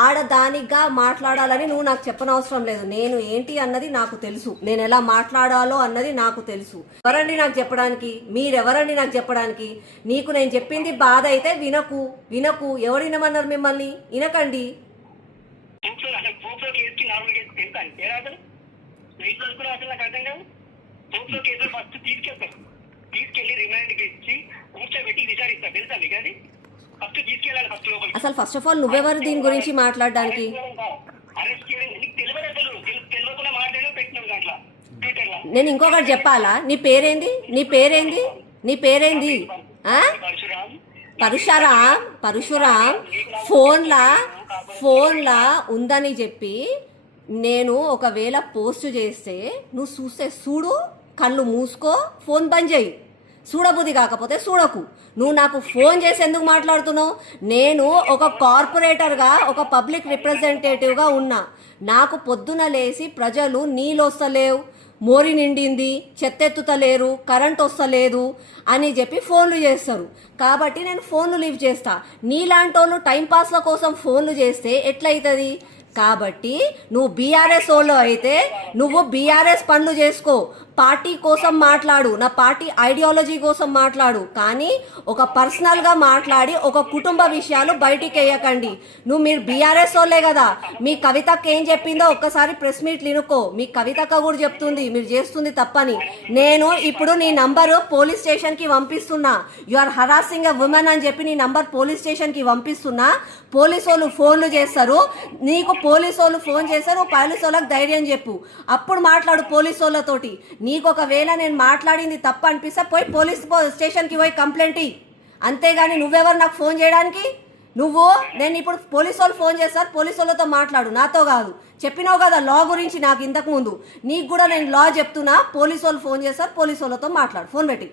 ఆడదానిగా మాట్లాడాలని నువ్వు నాకు చెప్పనవసరం లేదు. నేను ఏంటి అన్నది నాకు తెలుసు, నేను ఎలా మాట్లాడాలో అన్నది నాకు తెలుసు. ఎవరండి నాకు చెప్పడానికి? మీరెవరండి నాకు చెప్పడానికి? నీకు నేను చెప్పింది బాధ అయితే వినకు వినకు. ఎవరు వినమన్నారు మిమ్మల్ని? వినకండి. అసలు ఫస్ట్ ఆఫ్ ఆల్ నువ్వెవరు దీని గురించి మాట్లాడడానికి? నేను ఇంకొకటి చెప్పాలా? నీ పేరేంది? నీ పేరేంది? నీ పేరేంది? పరశురాం ఫోన్లా ఉందని చెప్పి నేను ఒకవేళ పోస్ట్ చేస్తే నువ్వు చూస్తే చూడు, కళ్ళు మూసుకో, ఫోన్ బంద్ చేయి. చూడబుద్ధి కాకపోతే చూడకు. నువ్వు నాకు ఫోన్ చేసి ఎందుకు మాట్లాడుతున్నావు? నేను ఒక కార్పొరేటర్గా, ఒక పబ్లిక్ రిప్రజెంటేటివ్గా ఉన్నా. నాకు పొద్దున లేసి ప్రజలు నీళ్ళు వస్తలేవు, మోరి నిండింది, చెత్తెత్తుతలేరు, కరెంట్ వస్తలేదు అని చెప్పి ఫోన్లు చేస్తారు. కాబట్టి నేను ఫోన్లు లీవ్ చేస్తా. నీలాంటి వాళ్ళు టైంపాస్ల కోసం ఫోన్లు చేస్తే ఎట్లయితుంది? కాబట్టి నువ్వు బీఆర్ఎస్ వాళ్ళు అయితే నువ్వు బీఆర్ఎస్ పనులు చేసుకో, పార్టీ కోసం మాట్లాడు, నా పార్టీ ఐడియాలజీ కోసం మాట్లాడు. కానీ ఒక పర్సనల్గా మాట్లాడి ఒక కుటుంబ విషయాలు బయటికి వేయకండి. మీరు బీఆర్ఎస్ వాళ్ళే కదా. మీ కవితక్క ఏం చెప్పిందో ఒక్కసారి ప్రెస్ మీట్లు వినుకో. మీ కవితక్క కూడా చెప్తుంది మీరు చేస్తుంది తప్పని. నేను ఇప్పుడు నీ నంబరు పోలీస్ స్టేషన్కి పంపిస్తున్నా. You are harassing a woman అని చెప్పి నీ నంబర్ పోలీస్ స్టేషన్కి పంపిస్తున్నా. పోలీసు వాళ్ళు ఫోన్లు చేస్తారు, నీకు పోలీసు వాళ్ళు ఫోన్ చేస్తారు. పోలీసు వాళ్ళకి ధైర్యం చెప్పు, అప్పుడు మాట్లాడు పోలీసు వాళ్ళతోటి. నీకు ఒకవేళ నేను మాట్లాడింది తప్పు అనిపిస్తే పోయి పోలీస్ స్టేషన్కి పోయి కంప్లైంట్ ఇయ్యి. అంతేగాని నువ్వెవరు నాకు ఫోన్ చేయడానికి? నేను ఇప్పుడు పోలీసు వాళ్ళు ఫోన్ చేస్తారు, పోలీసు వాళ్ళతో మాట్లాడు, నాతో కాదు. చెప్పినావు కదా లా గురించి నాకు ఇంతకు ముందు. నీకు కూడా నేను లా చెప్తున్నా. పోలీసు వాళ్ళు ఫోన్ చేస్తారు, పోలీసు వాళ్ళతో మాట్లాడు. ఫోన్ పెట్టి